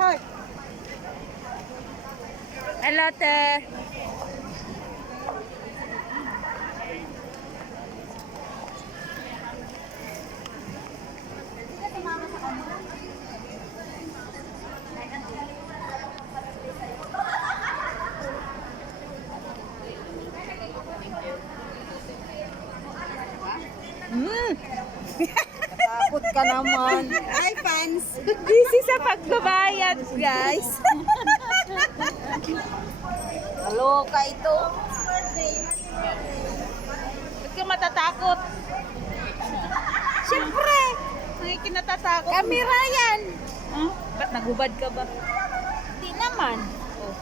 Heart. Hello, te. Takot ka naman. Hi, fans. Busy sa pagbabayad, guys. Kaloka ito. Ba't ka matatakot? Siyempre, may kinatatakot. Kamera yan. Huh? Ba't nagubad ka ba? Di naman. Oh.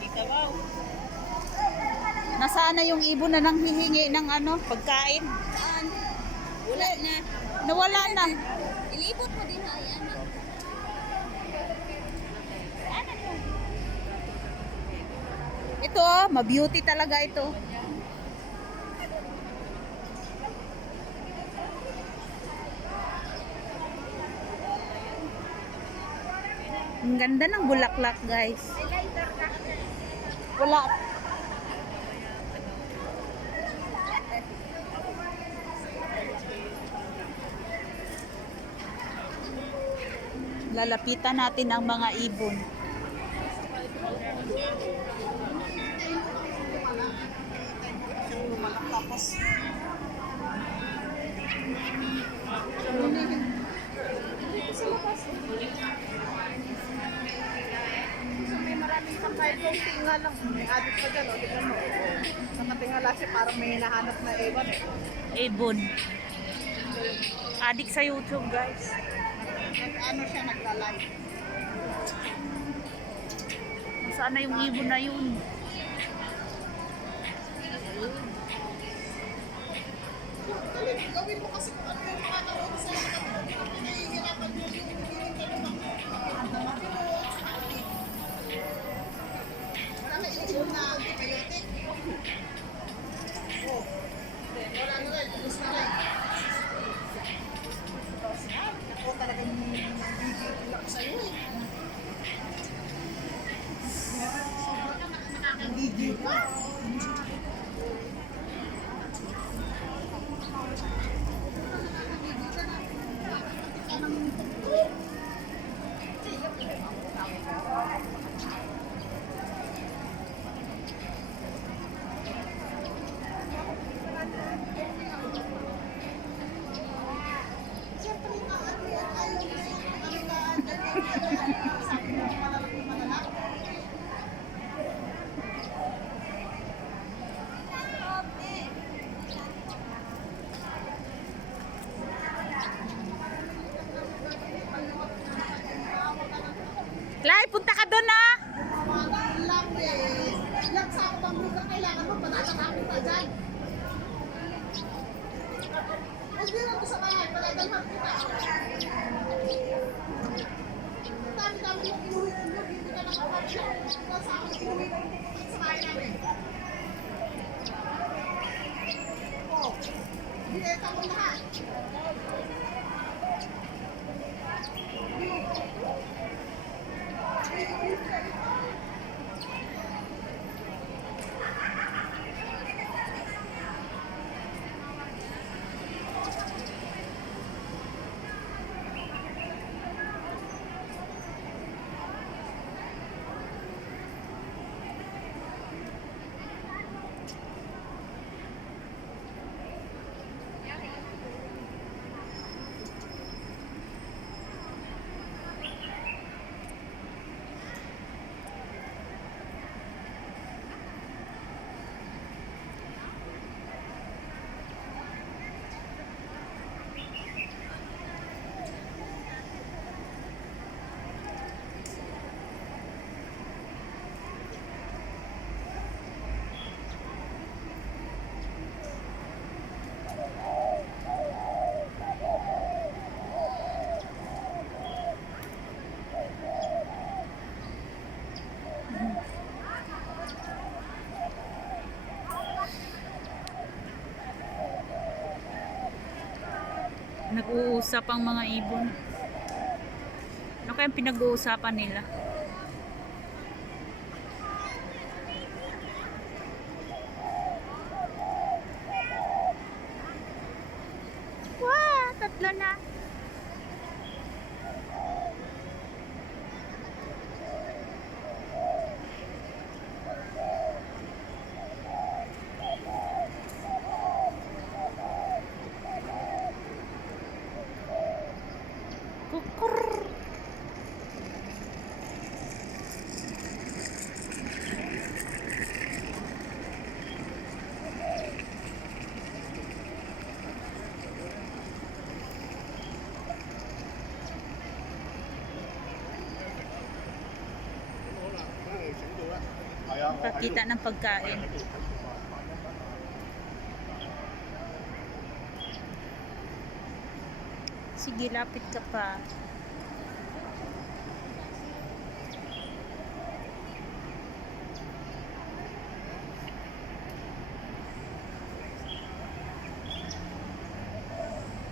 Kita ba? Nasaan na yung ibon na nang hihingi ng ano, pagkain? Saan? Wala na. Nawala na. Ilibot mo din ha. Yan. Ito, ma-beauty talaga ito. Ang ganda ng bulaklak, guys. Wala. Lalapitan natin ang mga ibon. May maraming sampay kong tinga lang. May adik pa dyan, o. Tignan mo. Sa katingala siya, parang may hinahanap na ewan eh. Ibon. Adik sa YouTube, guys. Ano siya, nagla-live. Saan na yung ibon na yun? Gawin mo kasi kung ano yung makakawin sa pinahihirapan nyo yung piling ka naman. Wala na inom na antibiotic. Oh. Wala na rin, ubus na rin. Ako talagang bibigilak sa'yo eh. Nakakagigil ka. Lai, punta ka doon na! Lang eh. Lang sa ako bang lugar kailangan mo, patatakapin pa dyan. Huwag din ako sa bahay, paladalhan kita. Ang dami-dami mo inuwi ko mo, hindi ka nakapasya. Sa akin inuwi ko sa bahay namin. Oh, bineta ko lahat. Nag-uusap ang mga ibon. Ano kayang pinag-uusapan nila? Wow! Tatlo na! Kukur! Pakita ng pagkain. Sige, lapit ka pa.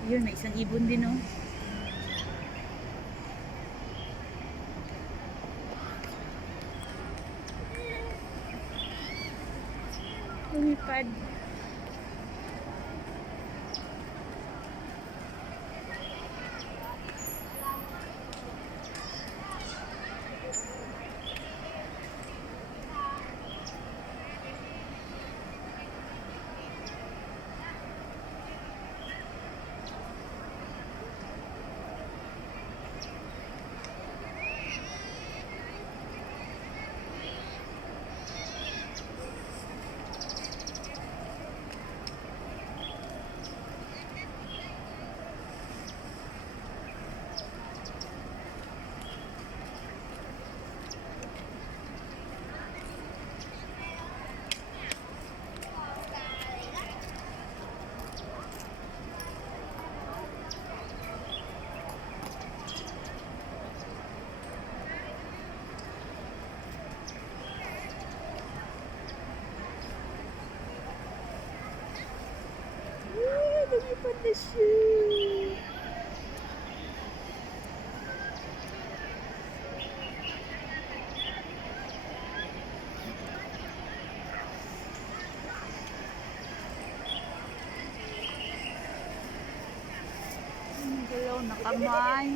Yun, may isang ibon din, oh. Lumipad. Lumipad na siya. Ang galaw na kamay.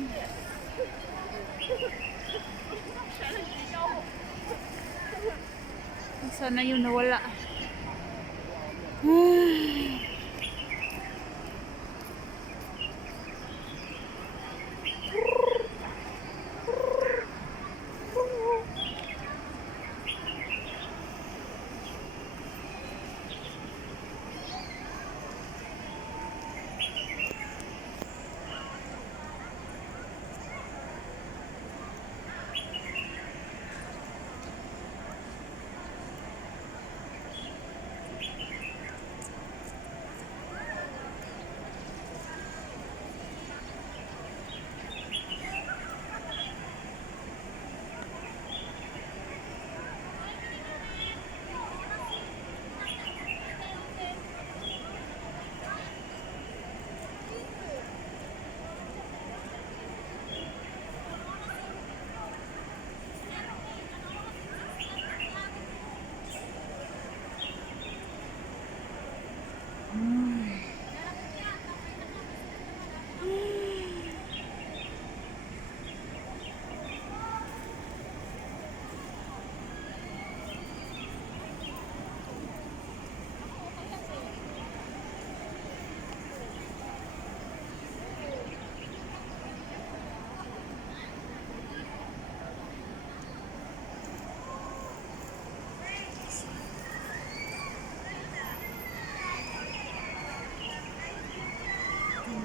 Sana yun nawala.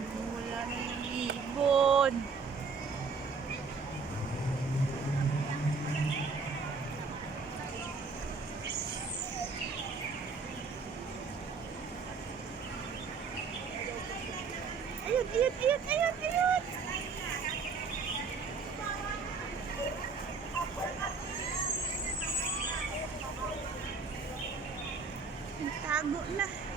Wala na yung ibon. Ayun, ayun, ayun, ayun, ayun. Tago na.